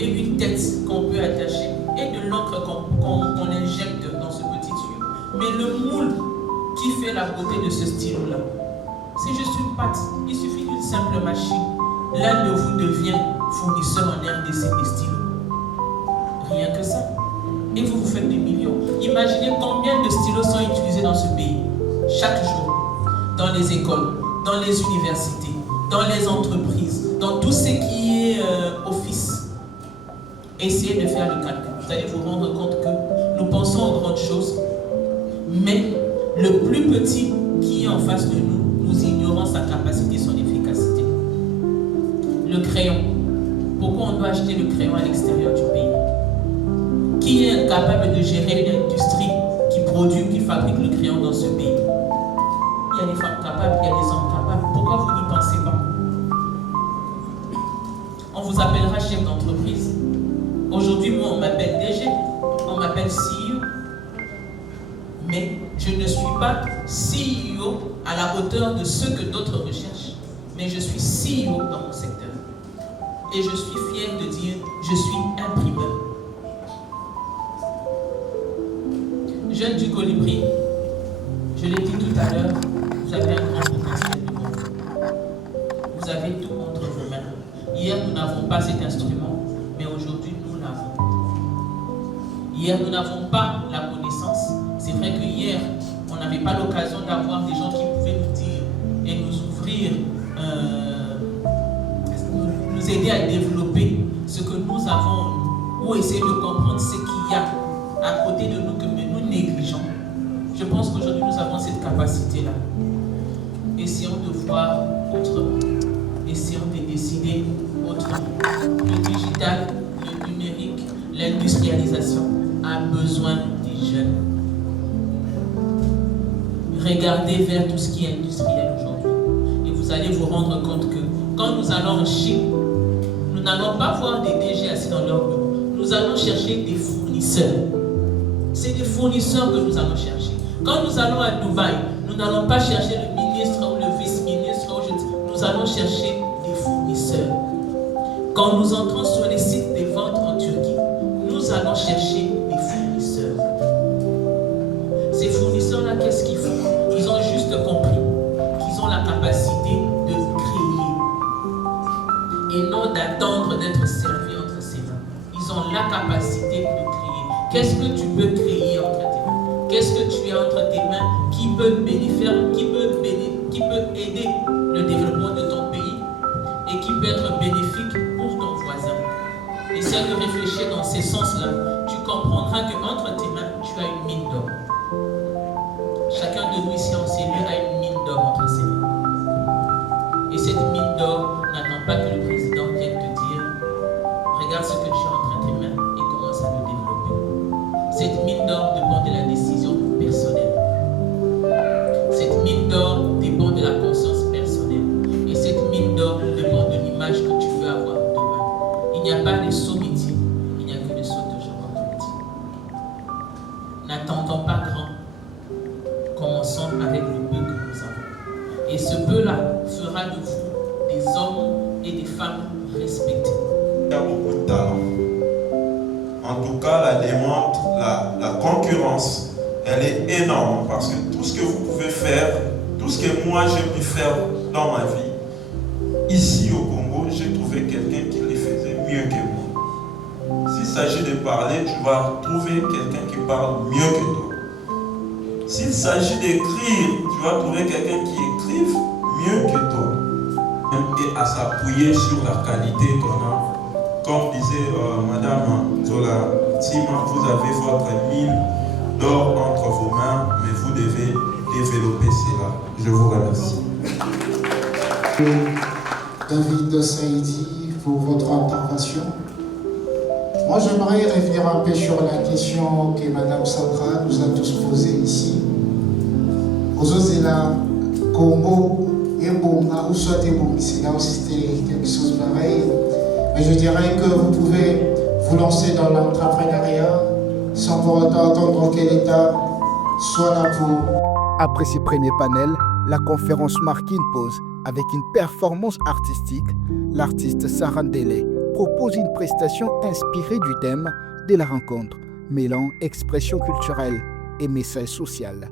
et une tête qu'on peut attacher et de l'encre qu'on injecte dans ce petit tuyau. Mais le moule qui fait la beauté de ce stylo-là, c'est juste une patte. Il suffit d'une simple machine. L'un de vous devient fournisseur en RDC des stylos. Rien que ça. Et vous faites des millions. Imaginez combien de stylos sont utilisés dans ce pays chaque jour, dans les écoles, dans les universités, dans les entreprises, dans tout ce qui est office. Essayez de faire le calcul. Vous allez vous rendre compte que nous pensons aux grandes choses, mais le plus petit qui est en face de nous, nous ignorons sa capacité, son efficacité. Le crayon. Pourquoi on doit acheter le crayon à l'extérieur du pays? Qui est capable de gérer une industrie qui produit, qui fabrique le crayon dans ce pays? Il y a des femmes capables, il y a des hommes capables. Pourquoi vous n'y pensez pas? On vous appellera chef d'entreprise. Aujourd'hui, moi, on m'appelle DG, on m'appelle CEO. Mais je ne suis pas CEO à la hauteur de ce que d'autres recherchent. Mais je suis CEO dans mon secteur. Et je suis fier de dire, je suis imprimeur. Jeunes du Colibri, je l'ai dit tout à l'heure, vous avez un grand potentiel de monde. Vous avez tout entre vos mains. Hier, nous n'avons pas cet instrument, mais aujourd'hui, nous l'avons. Hier, nous n'avons pas la connaissance. C'est vrai que hier, on n'avait pas l'occasion d'avoir des gens qui pouvaient nous dire et nous ouvrir, nous aider à développer ce que nous avons ou essayer de comprendre ce qu'il y a à côté de nous que nous négligeons. Je pense qu'aujourd'hui, nous avons cette capacité-là. Essayons de voir autrement. Essayons de décider autrement. Le digital, le numérique, l'industrialisation a besoin des jeunes. Regardez vers tout ce qui est industriel aujourd'hui. Et vous allez vous rendre compte que Quand nous allons en Chine, nous n'allons pas voir des DG assis dans leur bureau. Nous allons chercher des fournisseurs. C'est des fournisseurs que nous allons chercher. Quand nous allons à Dubaï, nous n'allons pas chercher le ministre ou le vice-ministre. Nous allons chercher des fournisseurs. Quand nous entrons sur les sites de vente en Turquie, nous allons chercher des fournisseurs. Ces fournisseurs-là, qu'est-ce qu'ils font? Ils ont juste compris qu'ils ont la capacité de créer et non d'attendre d'être servis entre ses mains. Ils ont la capacité de créer. Qu'est-ce que tu peux créer entre tes mains? Qu'est-ce que tu as entre tes mains qui peut aider le développement de ton pays et qui peut être bénéfique pour ton voisin? Essaie de réfléchir dans ces sens-là. Tu comprendras qu'entre tes mains, tu as une mine d'or. Chacun de nous ici en ces lieux a une mine d'or entre ses mains. Et cette mine d'or n'attend pas que le président vienne te dire « Regarde ce que tu as entre tes mains et commence à le développer ». Cette mine d'or dépend de la décision personnelle. Cette mine d'or dépend de la conscience personnelle. Et cette mine d'or dépend de l'image que tu veux avoir demain. Il n'y a pas de sot métier, il n'y a que des sauts de gens dans ton métier. N'attendons pas grand. Commençons avec le peu que nous avons. Et ce peu-là fera de vous des hommes et des femmes respectés. Il y a beaucoup de talent. En tout cas, la demande, la concurrence, elle est énorme parce que tout ce que vous pouvez faire, tout ce que moi j'ai pu faire dans ma vie, ici au Congo, j'ai trouvé quelqu'un qui le faisait mieux que moi. S'il s'agit de parler, tu vas trouver quelqu'un qui parle mieux que toi. S'il s'agit d'écrire, tu vas trouver quelqu'un qui écrive mieux que toi. Et à s'appuyer sur la qualité qu'on a. Comme disait Madame Zola Tima, vous avez votre mine d'or entre vos mains, mais vous devez développer cela. Je vous remercie. David Saïdi, pour votre intervention. Moi, j'aimerais revenir un peu sur la question que Madame Sandra nous a tous posée ici. Aujourd'hui, là, Congo et Bonga, ou soit des Bonga, c'est là aussi c'était quelque chose de pareil. Mais je dirais que vous pouvez vous lancer dans l'entrepreneuriat sans pour autant attendre que l'État soit là pour. Après ces premiers panels, la conférence marque une pause avec une performance artistique. L'artiste Sarah Ndele propose une prestation inspirée du thème de la rencontre, mêlant expression culturelle et message social.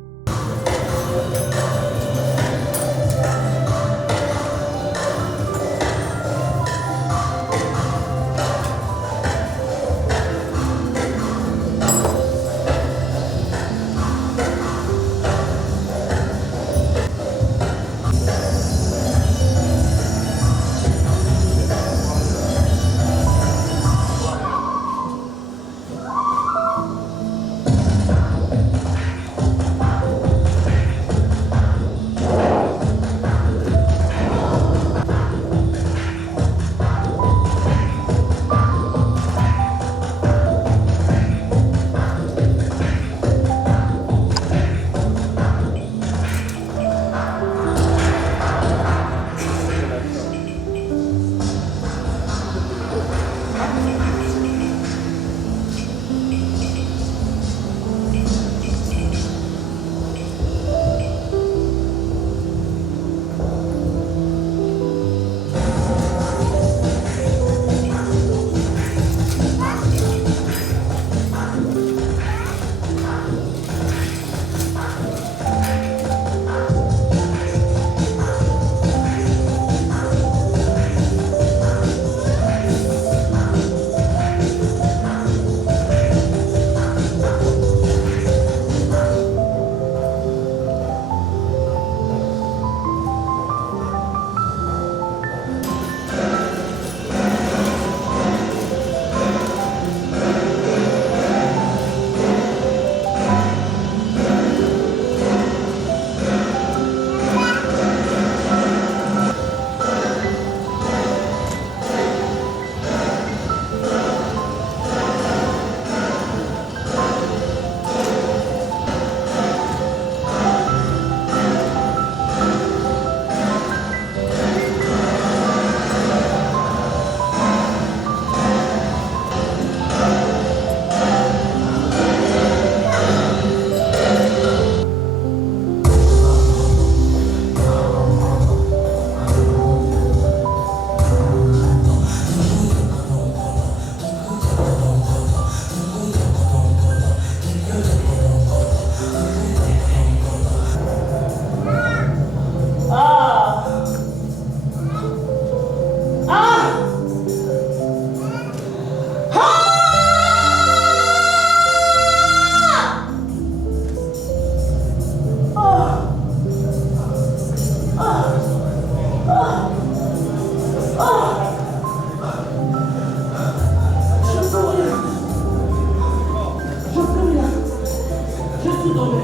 tout donné.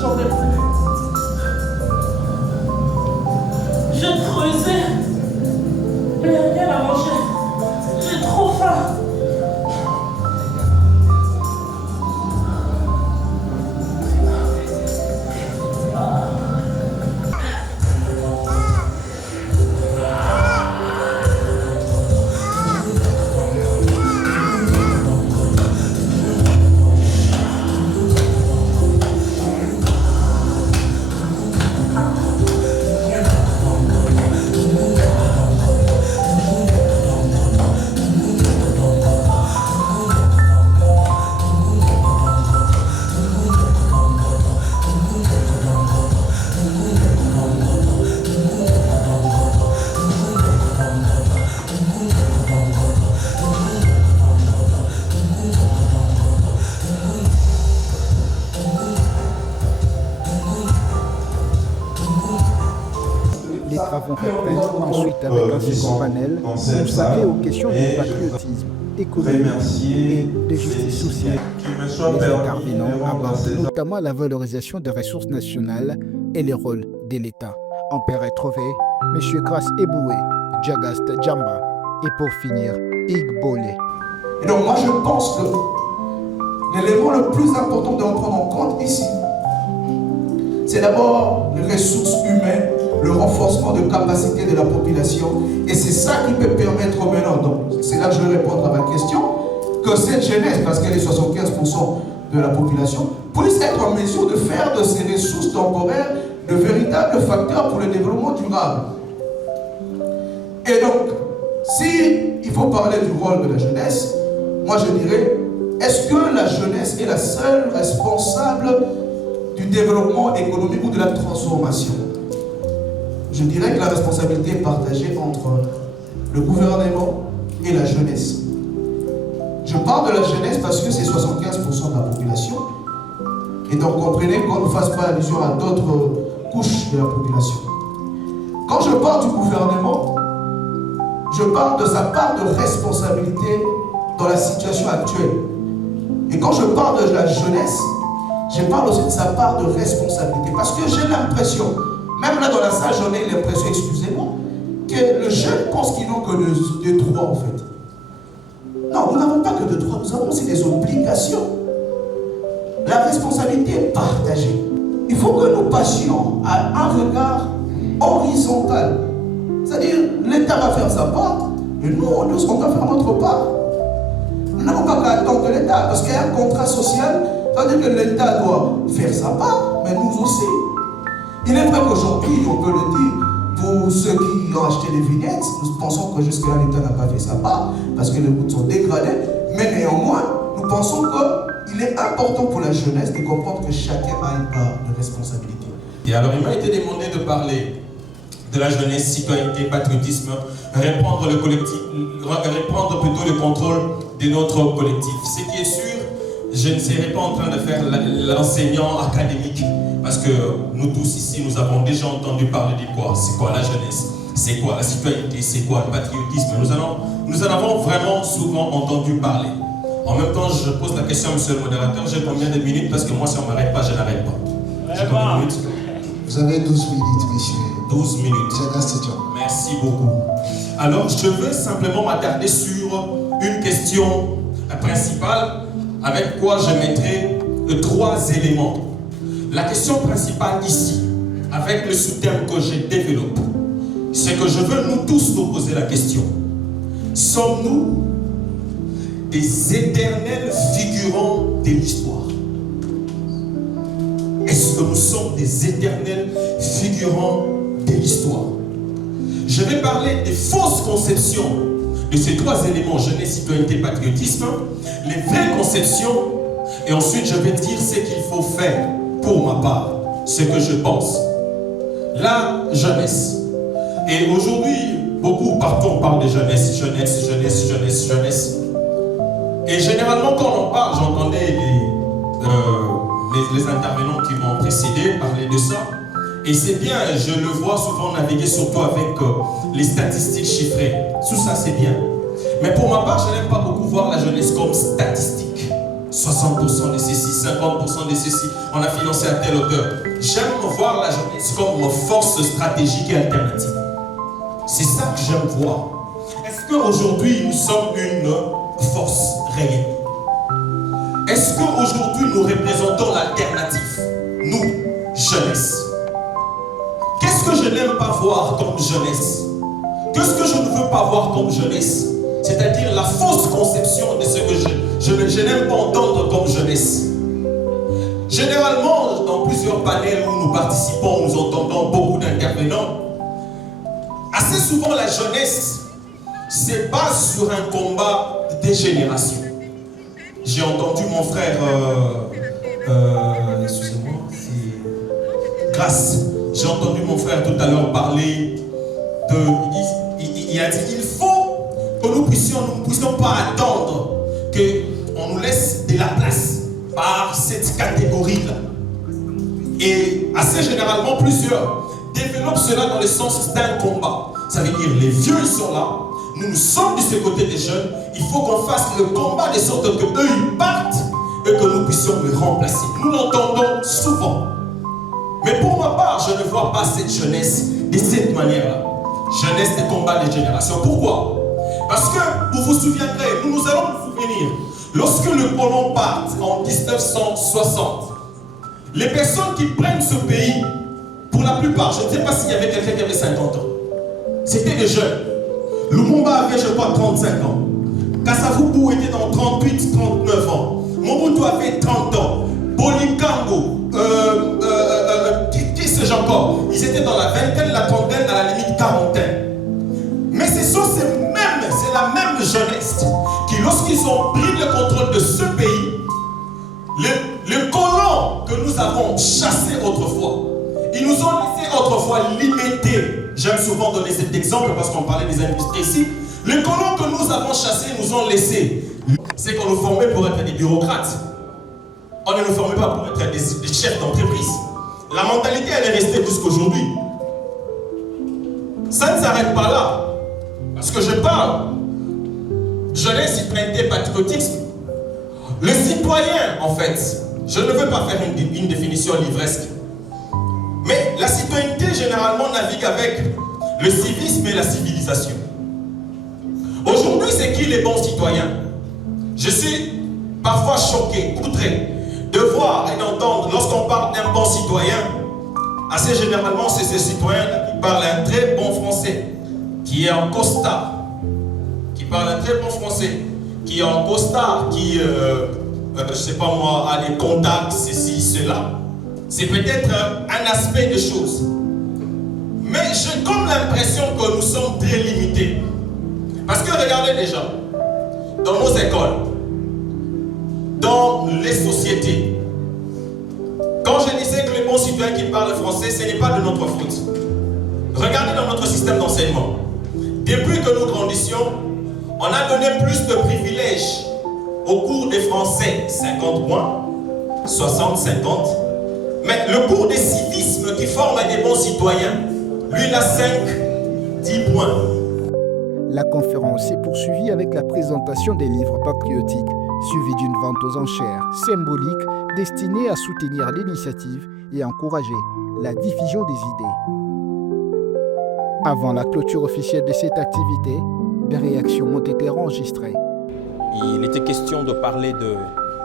J'en ai plus. Je creusais, mais rien à manger. J'ai trop faim. Les travaux reprennent ensuite avec un second panel consacré aux questions du patriotisme économique et de justice sociale. Les intervenants abordent notamment la valorisation des ressources nationales et le rôle de l'État. On peut retrouver M. Kras Eboué, Jagast Djamba et pour finir, Igbolé. Et donc moi je pense que l'élément le plus important de prendre en compte ici, c'est d'abord les ressources humaines, le renforcement de capacité de la population. Et c'est ça qui peut permettre maintenant, donc c'est là que je vais répondre à ma question, que cette jeunesse, parce qu'elle est 75% de la population, puisse être en mesure de faire de ces ressources temporaires de véritables facteurs pour le développement durable. Et donc, si il faut parler du rôle de la jeunesse, moi je dirais, est-ce que la jeunesse est la seule responsable du développement économique ou de la transformation? Je dirais que la responsabilité est partagée entre le gouvernement et la jeunesse. Je parle de la jeunesse parce que c'est 75% de la population. Et donc comprenez qu'on ne fasse pas allusion à d'autres couches de la population. Quand je parle du gouvernement, je parle de sa part de responsabilité dans la situation actuelle. Et quand je parle de la jeunesse, je parle aussi de sa part de responsabilité. Parce que j'ai l'impression, même là dans la salle, j'en ai l'impression, excusez-moi, que le jeune pense qu'ils n'ont que des droits en fait. Non, nous n'avons pas que de droits, nous avons aussi des obligations. La responsabilité est partagée. Il faut que nous passions à un regard horizontal. C'est-à-dire, l'État va faire sa part, et nous, on doit faire notre part. Nous n'avons pas qu'à attendre de l'État, parce qu'il y a un contrat social, c'est-à-dire que l'État doit faire sa part, mais nous aussi. Il est vrai qu'aujourd'hui, on peut le dire, pour ceux qui ont acheté des vignettes, nous pensons que jusque-là, l'État n'a pas fait sa part, parce que les routes sont dégradées, mais néanmoins, nous pensons qu'il est important pour la jeunesse de comprendre que chacun a une part de responsabilité. Et alors, il m'a été demandé de parler de la jeunesse, citoyenneté, patriotisme, reprendre plutôt le contrôle de notre collectif. Ce qui est sûr, je ne serai pas en train de faire l'enseignant académique, parce que nous tous ici, nous avons déjà entendu parler de quoi? C'est quoi la jeunesse? C'est quoi la citoyenneté? C'est quoi le patriotisme? Nous en avons vraiment souvent entendu parler. En même temps, je pose la question à monsieur le modérateur, j'ai combien de minutes? Parce que moi, si on ne m'arrête pas, je n'arrête pas. J'ai combien de minutes? Vous avez 12 minutes, monsieur. 12 minutes. Merci beaucoup. Alors, je veux simplement m'attarder sur une question principale, avec quoi je mettrai 3 éléments. La question principale ici, avec le sous-thème que je développe, c'est que je veux nous tous nous poser la question. Sommes-nous des éternels figurants de l'histoire? Est-ce que nous sommes des éternels figurants de l'histoire? Je vais parler des fausses conceptions de ces 3 éléments, jeunesse, citoyenneté, patriotisme, les vraies conceptions, et ensuite je vais dire ce qu'il faut faire pour ma part, ce que je pense. La jeunesse. Et aujourd'hui, beaucoup partout on parle de jeunesse, jeunesse, jeunesse, jeunesse, jeunesse. Et généralement quand on parle, j'entendais les intervenants qui m'ont précédé parler de ça. Et c'est bien, je le vois souvent naviguer surtout avec les statistiques chiffrées. Tout ça c'est bien. Mais pour ma part, je n'aime pas beaucoup voir la jeunesse comme statistique. 75%, 60% de ceci, 50% de ceci, on a financé à telle hauteur. J'aime voir la jeunesse comme force stratégique et alternative. C'est ça que j'aime voir. Est-ce qu'aujourd'hui nous sommes une force réelle? Est-ce qu'aujourd'hui nous représentons l'alternative? Nous, jeunesse. Qu'est-ce que je n'aime pas voir comme jeunesse? Qu'est-ce que je ne veux pas voir comme jeunesse? C'est-à-dire la fausse conception de ce que je n'aime pas entendre comme jeunesse. Généralement, dans plusieurs panels où nous participons, nous entendons beaucoup d'intervenants. Assez souvent, la jeunesse se base sur un combat des générations. J'ai entendu mon frère, excusez-moi, c'est Grâce. J'ai entendu mon frère tout à l'heure parler de... Il a dit, il faut que nous ne puissions pas attendre qu'on nous laisse de la place par cette catégorie-là. Et assez généralement, plusieurs développent cela dans le sens d'un combat. Ça veut dire, les vieux, ils sont là, nous sommes de ce côté des jeunes, il faut qu'on fasse le combat de sorte que eux, ils partent et que nous puissions les remplacer. Nous l'entendons souvent. Mais pour ma part, je ne vois pas cette jeunesse de cette manière-là. Jeunesse des combats des générations. Pourquoi? Parce que, vous vous souviendrez, nous allons nous souvenir, lorsque le colon part en 1960, les personnes qui prennent ce pays, pour la plupart, je ne sais pas s'il y avait quelqu'un qui avait 50 ans, c'était des jeunes. Lumumba avait, je crois, 35 ans. Kasavubu était dans 38, 39 ans. Mobutu avait 30 ans. Bolikango, qui sais-je encore? Ils étaient dans la vingtaine, la trentaine, à la limite quarantaine. Mais c'est la même jeunesse qui, lorsqu'ils ont pris le contrôle de ce pays, les colons que nous avons chassés autrefois, ils nous ont laissé autrefois limiter. J'aime souvent donner cet exemple parce qu'on parlait des industries ici. Les colons que nous avons chassés nous ont laissés. C'est qu'on nous formait pour être des bureaucrates. On ne nous formait pas pour être des chefs d'entreprise. La mentalité, elle est restée jusqu'aujourd'hui. Ça ne s'arrête pas là. Parce que je parle jeunesse, citoyenneté, patriotisme. Le citoyen, en fait, je ne veux pas faire une définition livresque. Mais la citoyenneté, généralement, navigue avec le civisme et la civilisation. Aujourd'hui, c'est qui les bons citoyens? Je suis parfois choqué, outré, de voir et d'entendre, lorsqu'on parle d'un bon citoyen, assez généralement, c'est ce citoyen-là qui parle un très bon français, qui est en costard, qui parle un très bon français, qui est en costard, qui, je ne sais pas moi, a des contacts, ceci, cela. C'est peut-être un aspect des choses. Mais j'ai comme l'impression que nous sommes très limités. Parce que regardez déjà, dans nos écoles, dans les sociétés, quand je disais que les bons citoyens qui parlent français, ce n'est pas de notre faute. Regardez dans notre système d'enseignement. Depuis que nous grandissions, on a donné plus de privilèges au cours des français, 50 points, 60, 50. Mais le cours de civisme qui forme des bons citoyens, lui, il a 5, 10 points. La conférence s'est poursuivie avec la présentation des livres patriotiques, suivie d'une vente aux enchères symbolique destinée à soutenir l'initiative et encourager la diffusion des idées. Avant la clôture officielle de cette activité, des réactions ont été enregistrées. Il était question de parler de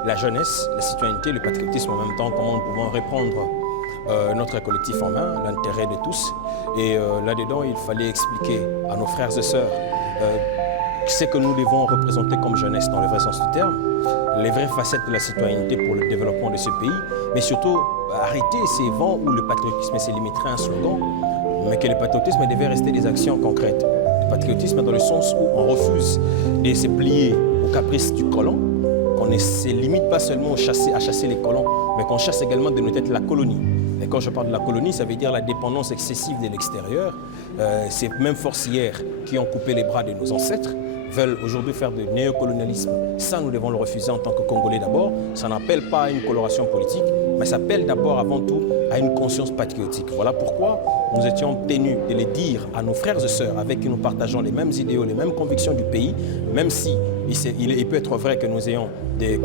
la jeunesse, la citoyenneté, le patriotisme en même temps, comment nous pouvons reprendre notre collectif en main, l'intérêt de tous. Et là-dedans, il fallait expliquer à nos frères et sœurs ce que nous devons représenter comme jeunesse dans le vrai sens du terme, les vraies facettes de la citoyenneté pour le développement de ce pays, mais surtout arrêter ces vents où le patriotisme se limiterait à un slogan, mais que le patriotisme devait rester des actions concrètes. Le patriotisme dans le sens où on refuse de se plier aux caprices du colon, qu'on ne se limite pas seulement à chasser les colons, mais qu'on chasse également de nos têtes la colonie. Et quand je parle de la colonie, ça veut dire la dépendance excessive de l'extérieur. Ces mêmes forcières qui ont coupé les bras de nos ancêtres veulent aujourd'hui faire du néocolonialisme. Ça, nous devons le refuser en tant que Congolais d'abord. Ça n'appelle pas à une coloration politique, mais ça appelle d'abord, avant tout, à une conscience patriotique. Voilà pourquoi nous étions tenus de le dire à nos frères et sœurs avec qui nous partageons les mêmes idéaux, les mêmes convictions du pays, même si il peut être vrai que nous ayons des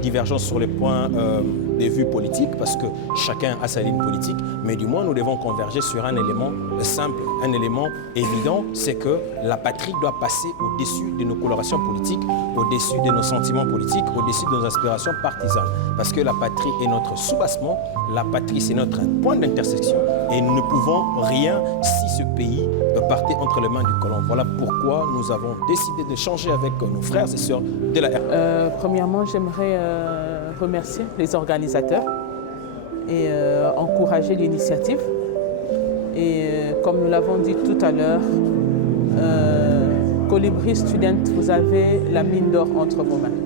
divergences sur les points de vue politiques, parce que chacun a sa ligne politique, mais du moins nous devons converger sur un élément simple, un élément évident, c'est que la patrie doit passer au-dessus de nos colorations politiques, au-dessus de nos sentiments politiques, au-dessus de nos aspirations partisanes. Parce que la patrie est notre soubassement, la patrie c'est notre point d'intersection, et nous ne pouvons rien si ce pays partait entre les mains du colon. Voilà pourquoi nous avons décidé de changer avec nos frères et sœurs de la RDC. Premièrement, j'aimerais remercier les organisateurs et encourager l'initiative. Et comme nous l'avons dit tout à l'heure, Colibri Student, vous avez la mine d'or entre vos mains.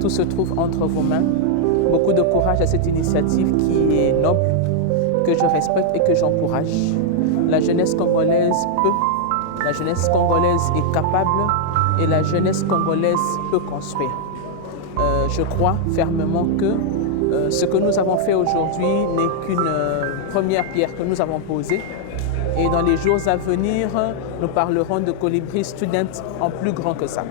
Tout se trouve entre vos mains. Beaucoup de courage à cette initiative qui est noble, que je respecte et que j'encourage. La jeunesse congolaise peut, la jeunesse congolaise est capable et la jeunesse congolaise peut construire. Je crois fermement que ce que nous avons fait aujourd'hui n'est qu'une première pierre que nous avons posée. Et dans les jours à venir, nous parlerons de Colibri Student en plus grand que ça.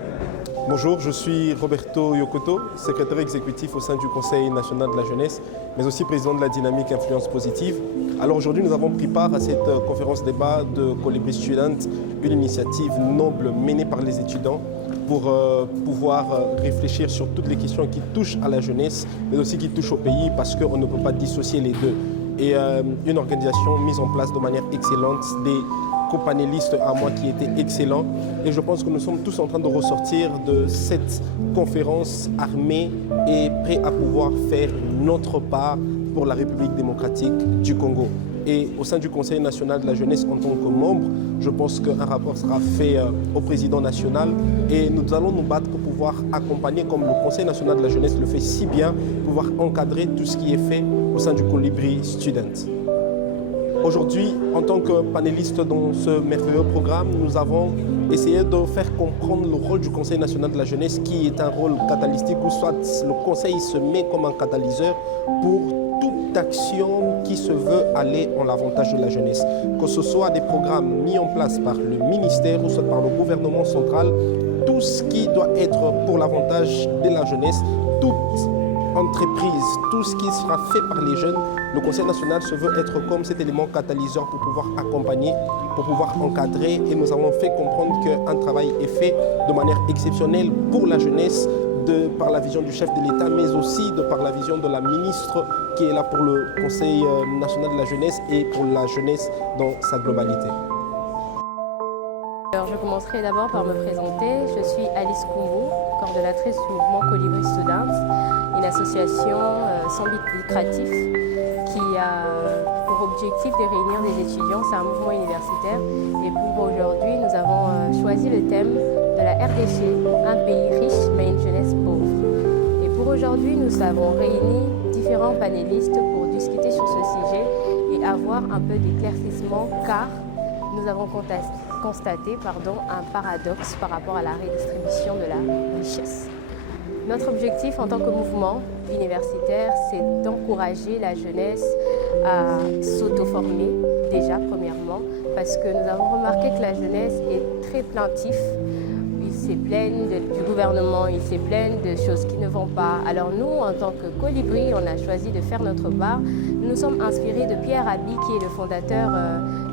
Bonjour, je suis Roberto Yokoto, secrétaire exécutif au sein du Conseil national de la jeunesse, mais aussi président de la dynamique Influence Positive. Alors aujourd'hui, nous avons pris part à cette conférence débat de Colibri Student, une initiative noble menée par les étudiants pour pouvoir réfléchir sur toutes les questions qui touchent à la jeunesse, mais aussi qui touchent au pays, parce qu'on ne peut pas dissocier les deux. Et une organisation mise en place de manière excellente, des co-panélistes à moi qui étaient excellents. Et je pense que nous sommes tous en train de ressortir de cette conférence armée et prêts à pouvoir faire notre part pour la République démocratique du Congo. Et au sein du Conseil national de la jeunesse, en tant que membre, je pense qu'un rapport sera fait au président national et nous allons nous battre pour pouvoir accompagner, comme le Conseil national de la jeunesse le fait si bien, pouvoir encadrer tout ce qui est fait au sein du Colibri Student. Aujourd'hui, en tant que panéliste dans ce merveilleux programme, nous avons essayé de faire comprendre le rôle du Conseil national de la jeunesse, qui est un rôle catalystique, où soit le Conseil se met comme un catalyseur pour toute action qui se veut aller en l'avantage de la jeunesse. Que ce soit des programmes mis en place par le ministère ou soit par le gouvernement central, tout ce qui doit être pour l'avantage de la jeunesse, toute entreprise, tout ce qui sera fait par les jeunes, le Conseil national se veut être comme cet élément catalyseur pour pouvoir accompagner, pour pouvoir encadrer. Et nous avons fait comprendre qu'un travail est fait de manière exceptionnelle pour la jeunesse, par la vision du chef de l'État, mais aussi par la vision de la ministre qui est là pour le Conseil national de la jeunesse et pour la jeunesse dans sa globalité. Alors, je commencerai d'abord par me présenter. Je suis Alice Kumbu, coordonnatrice du mouvement Colibri Student, une association sans but lucratif qui a pour objectif de réunir des étudiants. C'est un mouvement universitaire et pour aujourd'hui, nous avons choisi le thème de la RDC, un pays riche mais une jeunesse pauvre. Et pour aujourd'hui, nous avons réuni différents panélistes pour discuter sur ce sujet et avoir un peu d'éclaircissement car nous avons constaté un paradoxe par rapport à la redistribution de la richesse. Notre objectif en tant que mouvement universitaire, c'est d'encourager la jeunesse à s'auto-former déjà premièrement, parce que nous avons remarqué que la jeunesse est très plaintive. Ils se plaignent du gouvernement, ils se plaignent de choses qui ne vont pas. Alors nous, en tant que Colibri, on a choisi de faire notre part. Nous nous sommes inspirés de Pierre Abi, qui est le fondateur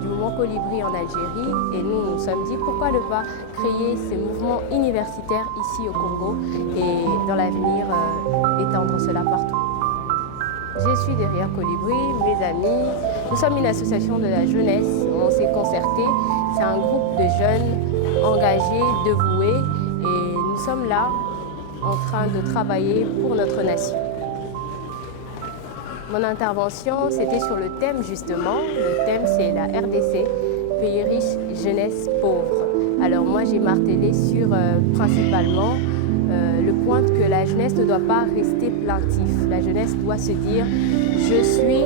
du mouvement Colibri en Algérie. Et nous nous sommes dit, pourquoi ne pas créer ces mouvements universitaires ici au Congo et dans l'avenir étendre cela partout. Je suis derrière Colibri, mes amis. Nous sommes une association de la jeunesse. On s'est concerté. C'est un groupe de jeunes engagés, dévoués. Et nous sommes là en train de travailler pour notre nation. Mon intervention, c'était sur le thème justement. Le thème, c'est la RDC, pays riche, jeunesse pauvre. Alors moi, j'ai martelé sur principalement le point que la jeunesse ne doit pas rester plaintive. La jeunesse doit se dire « je suis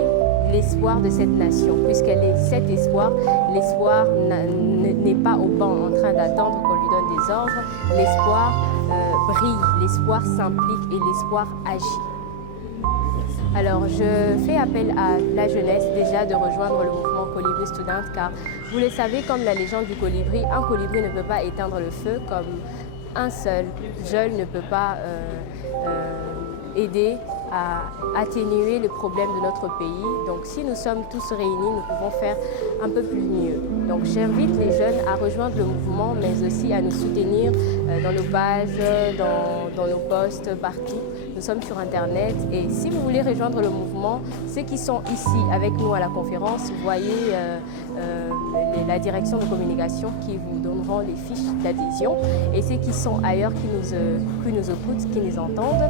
l'espoir de cette nation ». Puisqu'elle est cet espoir, l'espoir n'est pas au banc en train d'attendre qu'on lui donne des ordres. L'espoir brille, l'espoir s'implique et l'espoir agit. Alors je fais appel à la jeunesse déjà de rejoindre le mouvement Colibri Student car vous le savez, comme la légende du colibri, un colibri ne peut pas éteindre le feu comme un seul jeune ne peut pas aider à atténuer les problèmes de notre pays. Donc si nous sommes tous réunis, nous pouvons faire un peu plus mieux. Donc j'invite les jeunes à rejoindre le mouvement, mais aussi à nous soutenir dans nos pages, dans nos posts, partout. Nous sommes sur Internet et si vous voulez rejoindre le mouvement, ceux qui sont ici avec nous à la conférence, vous voyez la direction de communication qui vous donneront les fiches d'adhésion. Et ceux qui sont ailleurs, qui nous écoutent, qui nous entendent,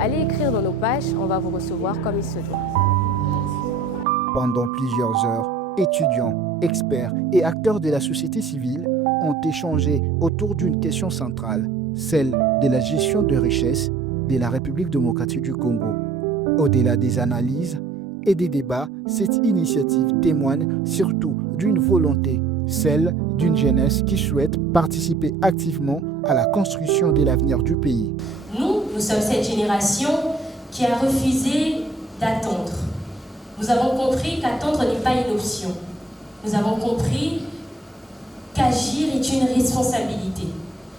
allez écrire dans nos pages, on va vous recevoir comme il se doit. Pendant plusieurs heures, étudiants, experts et acteurs de la société civile ont échangé autour d'une question centrale, celle de la gestion de richesses de la République démocratique du Congo. Au-delà des analyses et des débats, cette initiative témoigne surtout d'une volonté, celle d'une jeunesse qui souhaite participer activement à la construction de l'avenir du pays. Nous sommes cette génération qui a refusé d'attendre. Nous avons compris qu'attendre n'est pas une option. Nous avons compris qu'agir est une responsabilité.